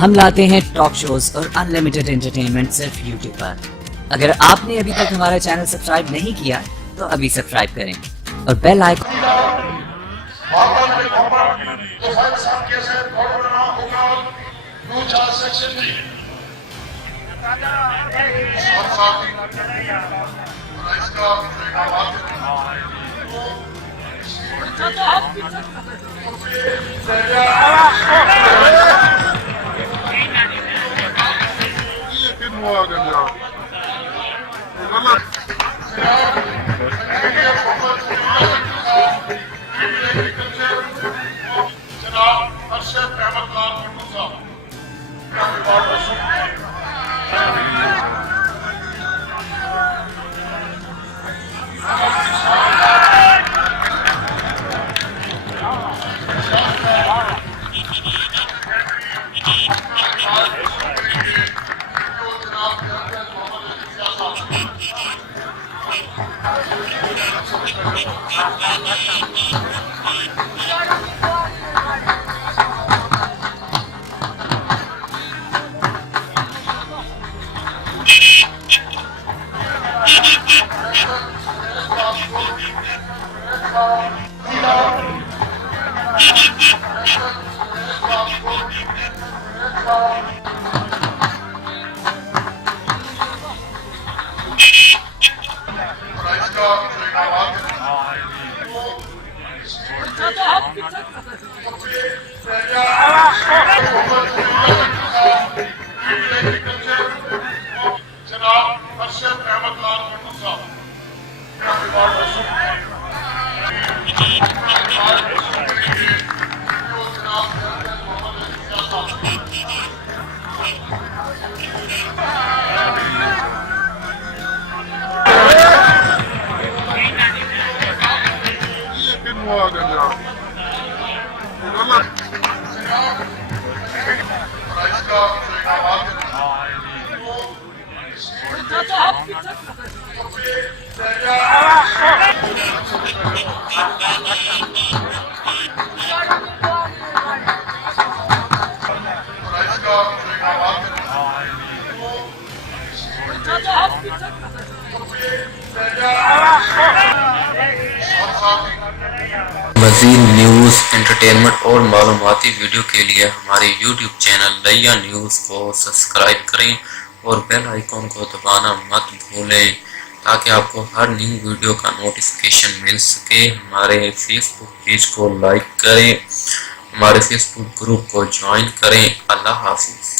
हम लाते हैं talk shows और अनलिमिटेड एंटरटेनमेंट सिर्फ यूट्यूब पर। अगर आपने अभी तक हमारा चैनल सब्सक्राइब नहीं किया तो अभी सब्सक्राइब करें और बेल आइकन। मज़ीद न्यूज़, एंटरटेनमेंट और मालूमाती वीडियो के लिए हमारे YouTube चैनल लैया न्यूज़ को सब्सक्राइब करें और बेल आइकॉन को दबाना मत भूलें ताकि आपको हर न्यू वीडियो का नोटिफिकेशन मिल सके। हमारे फेसबुक पेज को लाइक करें, हमारे फेसबुक ग्रुप को ज्वाइन करें। अल्लाह हाफिज़।